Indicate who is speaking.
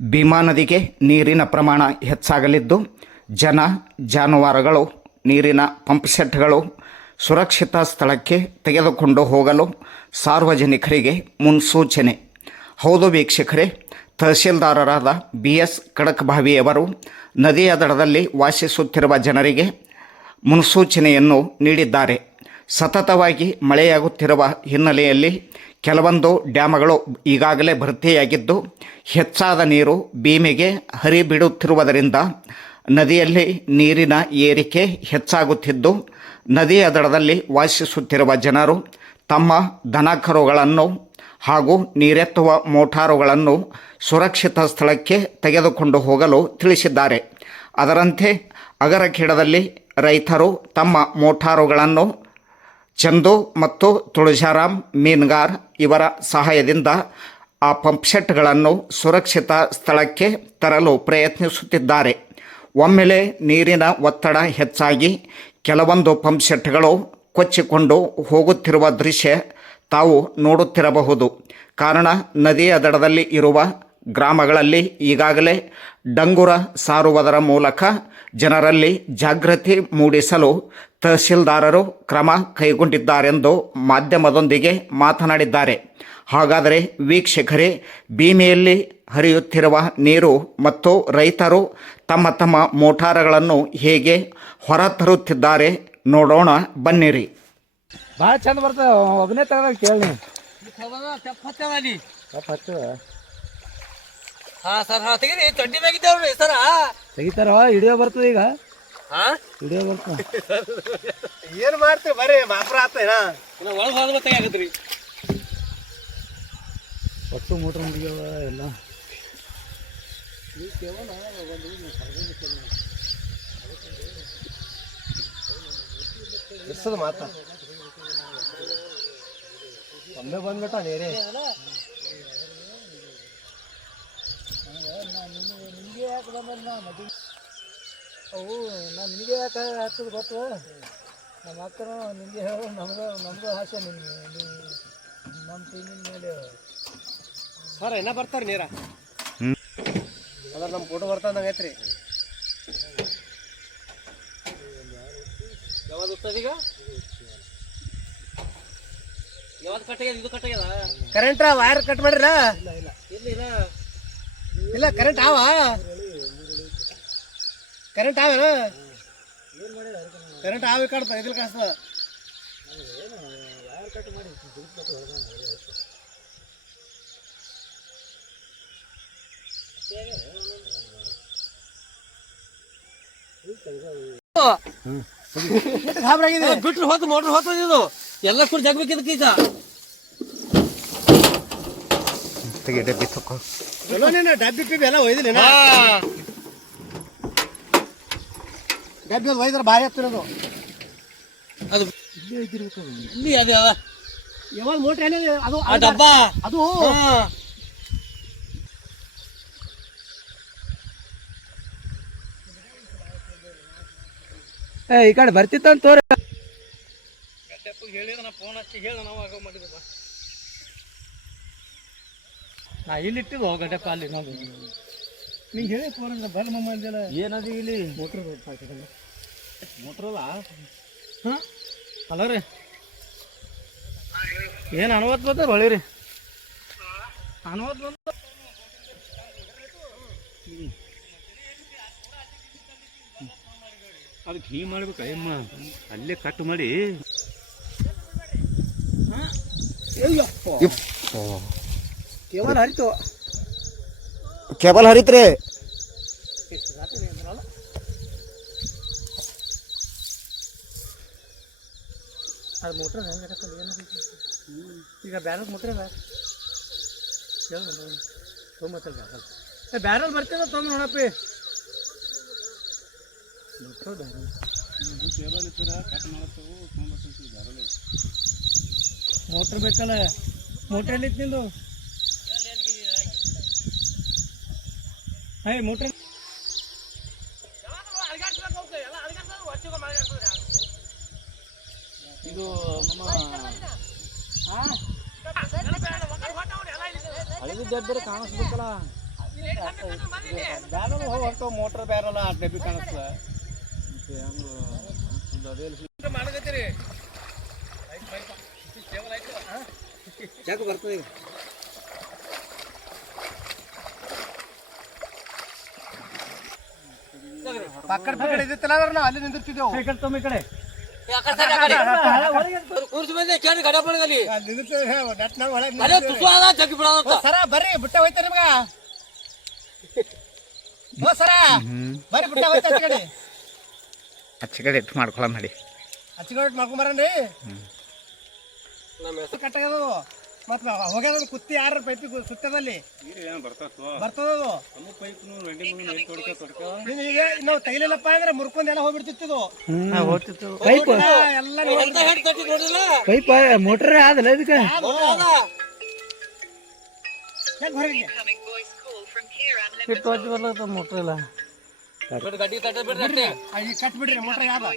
Speaker 1: ಭೀಮಾ ನದಿಗೆ ನೀರಿನ ಪ್ರಮಾಣ ಹೆಚ್ಚಾಗಲಿದ್ದು, ಜನ, ಜಾನುವಾರುಗಳು, ನೀರಿನ ಪಂಪ್ಸೆಟ್ಗಳು ಸುರಕ್ಷಿತ ಸ್ಥಳಕ್ಕೆ ತೆಗೆದುಕೊಂಡು ಹೋಗಲು ಸಾರ್ವಜನಿಕರಿಗೆ ಮುನ್ಸೂಚನೆ. ಹೌದು ವೀಕ್ಷಕರೇ, ತಹಸೀಲ್ದಾರರಾದ ಬಿ ಎಸ್ ಕಡಕಭಾವಿಯವರು ನದಿಯ ದಡದಲ್ಲಿ ವಾಸಿಸುತ್ತಿರುವ ಜನರಿಗೆ ಮುನ್ಸೂಚನೆಯನ್ನು ನೀಡಿದ್ದಾರೆ. ಸತತವಾಗಿ ಮಳೆಯಾಗುತ್ತಿರುವ ಹಿನ್ನೆಲೆಯಲ್ಲಿ ಕೆಲವೊಂದು ಡ್ಯಾಮ್ಗಳು ಈಗಾಗಲೇ ಭರ್ತಿಯಾಗಿದ್ದು ಹೆಚ್ಚಾದ ನೀರು ಭೀಮಿಗೆ ಹರಿಬಿಡುತ್ತಿರುವುದರಿಂದ ನದಿಯಲ್ಲಿ ನೀರಿನ ಏರಿಕೆ ಹೆಚ್ಚಾಗುತ್ತಿದ್ದು ನದಿಯ ದಡದಲ್ಲಿ ವಾಸಿಸುತ್ತಿರುವ ಜನರು ತಮ್ಮ ದನಕರುಗಳನ್ನು ಹಾಗೂ ನೀರೆತ್ತುವ ಮೋಟಾರುಗಳನ್ನು ಸುರಕ್ಷಿತ ಸ್ಥಳಕ್ಕೆ ತೆಗೆದುಕೊಂಡು ಹೋಗಲು ತಿಳಿಸಿದ್ದಾರೆ. ಅದರಂತೆ ಅಗರಖೇಡದಲ್ಲಿ ರೈತರು ತಮ್ಮ ಮೋಟಾರುಗಳನ್ನು ಚಂದು ಮತ್ತು ತುಳಜಾರಾಮ್ ಮೀನ್ಗಾರ್ ಇವರ ಸಹಾಯದಿಂದ ಆ ಪಂಪ್ಸೆಟ್ಗಳನ್ನು ಸುರಕ್ಷಿತ ಸ್ಥಳಕ್ಕೆ ತರಲು ಪ್ರಯತ್ನಿಸುತ್ತಿದ್ದಾರೆ. ಒಮ್ಮೆಲೆ ನೀರಿನ ಒತ್ತಡ ಹೆಚ್ಚಾಗಿ ಕೆಲವೊಂದು ಪಂಪ್ಸೆಟ್ಗಳು ಕೊಚ್ಚಿಕೊಂಡು ಹೋಗುತ್ತಿರುವ ದೃಶ್ಯ ತಾವು ನೋಡುತ್ತಿರಬಹುದು. ಕಾರಣ, ನದಿಯ ದಡದಲ್ಲಿ ಇರುವ ಗ್ರಾಮಗಳಲ್ಲಿ ಈಗಾಗಲೇ ಡಂಗುರ ಸಾರುವುದರ ಮೂಲಕ ಜನರಲ್ಲಿ ಜಾಗೃತಿ ಮೂಡಿಸಲು ತಹಸೀಲ್ದಾರರು ಕ್ರಮ ಕೈಗೊಂಡಿದ್ದಾರೆಂದು ಮಾಧ್ಯಮದೊಂದಿಗೆ ಮಾತನಾಡಿದ್ದಾರೆ. ಹಾಗಾದರೆ ವೀಕ್ಷಕರೇ ಭೀಮೆಯಲ್ಲಿ ಹರಿಯುತ್ತಿರುವ ನೀರು ಮತ್ತು ರೈತರು ತಮ್ಮ ತಮ್ಮ ಮೋಟಾರ್ಗಳನ್ನು ಹೇಗೆ ಹೊರತರುತ್ತಿದ್ದಾರೆ ನೋಡೋಣ ಬನ್ನಿರಿ.
Speaker 2: ಭಾಳ ಚಂದ ಬರ್ತದೆ ಒಬ್ಬನೇ ತಗೋ ಕೇಳಿ
Speaker 3: ಹಾ ಸರ್ ಹಾ ತೆಗೀರಿ ಚಡ್ಡಿ ಮ್ಯಾಗಿದ್ದೇವ್ರಿ ಸರ.
Speaker 2: ತೆಗಿತಾರ ವಿಡಿಯೋ ಬರ್ತದ ಈಗ.
Speaker 3: ಹಾ?
Speaker 2: ವಿಡಿಯೋ ಬರ್ತದ.
Speaker 4: ಏನ್ ಮಾಡ್ತೀವಿ ಬರೀ ಮಾಪ್ರ ಆತೇನ
Speaker 3: ಒಳಗೆ ಹೋದ್ರೆ
Speaker 2: ಒಟ್ಟು ಮೋಟ್ರ್ ಮುಗಿಯವ ಎಲ್ಲ.
Speaker 4: ಮಾತ ಒಮ್ಮೆ ಬಂದ್ಬಿಟ್ಟ ನೀರೇ.
Speaker 2: ಅವು ನಾನು ನಿನಗೆ ಯಾಕೆ ಹಾಕೋದು ಗೊತ್ತು ನಮ್ಮ ಅಕ್ಕನು ನಿನಗೆ ಹೇಳು ನಮ್ಗೆ ನಮಗೂ ಆಸೆ ನಿನ್ನ ನಮ್ಮ ಟೀಮಿನ ಮೇಲೆ.
Speaker 4: ಸರ್ ಏನ ಬರ್ತಾರೆ ನೀರ? ಅದ್ರ ನಮ್ಮ ಫೋಟೋ ಬರ್ತಾನ ಐತ್ರಿ.
Speaker 3: ಯಾವಾಗ ಈಗ? ಯಾವಾಗ ಕಟ್ಟಾಗ್ಯದ ಇದು ಕಟ್ಟಾಗ್ಯದ
Speaker 4: ಕರೆಂಟ್ ವೈರ್ ಕಟ್ ಮಾಡ್ರಿ
Speaker 3: ಇಲ್ಲ. ಇಲ್ಲ
Speaker 4: ಇಲ್ಲ. ಕರೆಂಟ್ ಆವ? ಕರೆಂಟ್ ಆವೇನ? ಕರೆಂಟ್ ಆವಿ ಕಾಡ್ತ ಇದ್ರಲ್ಲಿ ಕಾಸ್ತ
Speaker 3: ಬಿಟ್ರು ಹೋತು ಮೋಟ್ರ್ ಹೋತು ಇದು. ಎಲ್ಲ ಕೂಡ ಜಗ್ಬೇಕಿದಕ್ಕೆ ಈಗ
Speaker 4: ಡಬ್ಬಿ ನೀನು ಡಬ್ಬಿ ಪಿಬ್ಬಿ ಎಲ್ಲ ಒಯ್ದಿಲ್ಲ
Speaker 3: ಹಾ
Speaker 4: ಡಬ್ಬಿ ಅದು ಒಯ್ದ್ರೆ ಭಾರಿ ಹತ್ತಿರೋದು
Speaker 3: ಅದು. ಇಲ್ಲಿ ಅದೇ. ಅದ
Speaker 4: ಯಾವಾಗ ಮೋಟ್ರ್ ಏನಿದೆ ಅದು
Speaker 3: ಆ ಡಬ್ಬ.
Speaker 4: ಅದು
Speaker 3: ಹಾ.
Speaker 2: ಏ ಈ ಕಡೆ ಬರ್ತಿತ್ತಂತ ತೋರಿ.
Speaker 3: ಹೇಳಿದ ನಾ ಫೋನ್ ಹಚ್ಚಿ ಹೇಳ ನಾವು ಆಗ ಮಾಡಿದ್ವಿ ನಾ ಇಲ್ಲಿ ಇಟ್ಟಿದ್ದು ಗಡ್ಡಪ್ಪ ಅಲ್ಲಿ ನಾವು
Speaker 4: ನಿಂಗೆ ಹೇಳಿ ಫೋನ್ ಬರ ಮಮ್ಮ ಅಂದಿಲ್ಲ
Speaker 3: ಏನದು ಇಲ್ಲಿ?
Speaker 4: ಮೋಟ್ರ್
Speaker 3: ಮೋಟ್ರಲ್ಲ ಹಾಂ? ಹಲೋ ರೀ. ಏನು ಅನುವತ್ತು ಬಂದ ಹೊಳಿ ರೀ? ಅನುವತ್ತು ಬಂದ
Speaker 5: ಅದಕ್ಕೆ ಹೀಗೆ ಮಾಡ್ಬೇಕು ಅಯ್ಯಮ್ಮ. ಅಲ್ಲೇ ಕಟ್ ಮಾಡಿ.
Speaker 4: ಕೇವಲ ಹರಿತು.
Speaker 1: ಕೇಬಲ್ ಹರಿತ್ರಿ?
Speaker 4: ಅದು ಮೋಟ್ರ್ ಹೆಂಗೆ ಈಗ ಬ್ಯಾರಲ್ ಮೋಟ್ರ್ ಅದ? ಹೇಳು ತೊಗೊಂಬತ್ತಲ್ಲ ಬ್ಯಾರಲ್ ಏ ಬ್ಯಾರಲ್ ಬರ್ತೀವ ತೊಗೊಂಡು ನೋಡಪ್ಪಿ. ಮೋಟ್ರ್ ಬ್ಯಾರಲ್ ಮೋಟ್ರ್ ಬೇಕಲ್ಲ? ಮೋಟ್ರ್ ಎಲ್ಲಿ ನಿಂದು? ಹೇ ಮೋಟ್ರ್
Speaker 3: ಇದು ನಮ್ಮ ಹಳಿದ ಬೇರೆ ಕಾಣಿಸ್ಬೇಕಲ್ಲ.
Speaker 4: ಬ್ಯಾರಲ್ ಹೊರ್ತಾವ ಮೋಟ್ರ್ ಬ್ಯಾರಲ್ಲ, ಡಬ್ಬಿ ಕಾಣಿಸ್ತದ
Speaker 3: ಚೆಕ್ ಬರ್ತದೆ ಈಗ?
Speaker 4: ಪಕ್ಕದ ಪಕ್ಕದ ಇದ್ದಿತ್ತಲ್ಲ ಅಂದ್ರೆ ನಾವು ಅಲ್ಲಿ ನಿಂದಿರ್ತಿದ್ದೆವು. ಈ ಕಡೆ. ತೊಂಬ ಕಡೆ. ಸರ ಬರ್ರಿ ಬಿಟ್ಟ ಹೋಯ್ತ ನಿಮ್ಗ? ಹೋ ಸರ ಬರ್ರಿ ಬಿಟ್ಟ ಹೋಯ್ತ ಕಡೆ.
Speaker 1: ಆಚೆ ಕಡೆ ಇಟ್ಟು ಮಾಡ್ಕೊಳ್ಳೋ ನಡಿ.
Speaker 4: ಮಾಡ್ಕೊಂಬರನ್ರಿ
Speaker 3: ನಮ್ಮ ಹೆಸರು
Speaker 4: ಕಟ್ಟಾಗದು ಮತ್ ಹೋಗ್ಯಾರ ಕುತ್ತಿ ಯಾರ ಪೈಪಿ ಸುತ್ತದಲ್ಲಿ? ಬರ್ತದದು? ನೀನ್ ಈಗ ನಾವು ತೈಲಿಲ್ಲಪ್ಪ ಅಂದ್ರೆ ಮುರ್ಕೊಂಡ್ ಎಲ್ಲ ಹೋಗ್ಬಿಡ್ತಿತ್ತು
Speaker 2: ಪೈಪ್
Speaker 4: ಎಲ್ಲ
Speaker 2: ಪೈಪ್ ಮೋಟ್ರೇ ಆದಲ್ಲ ಇದಕ್ಕೆ? ಮೋಟ್ರ್ ಇಲ್ಲ
Speaker 4: ಕಟ್ಬಿಡ್ರಿ ಮೋಟ್ರ್ ಯಾವ್ದ?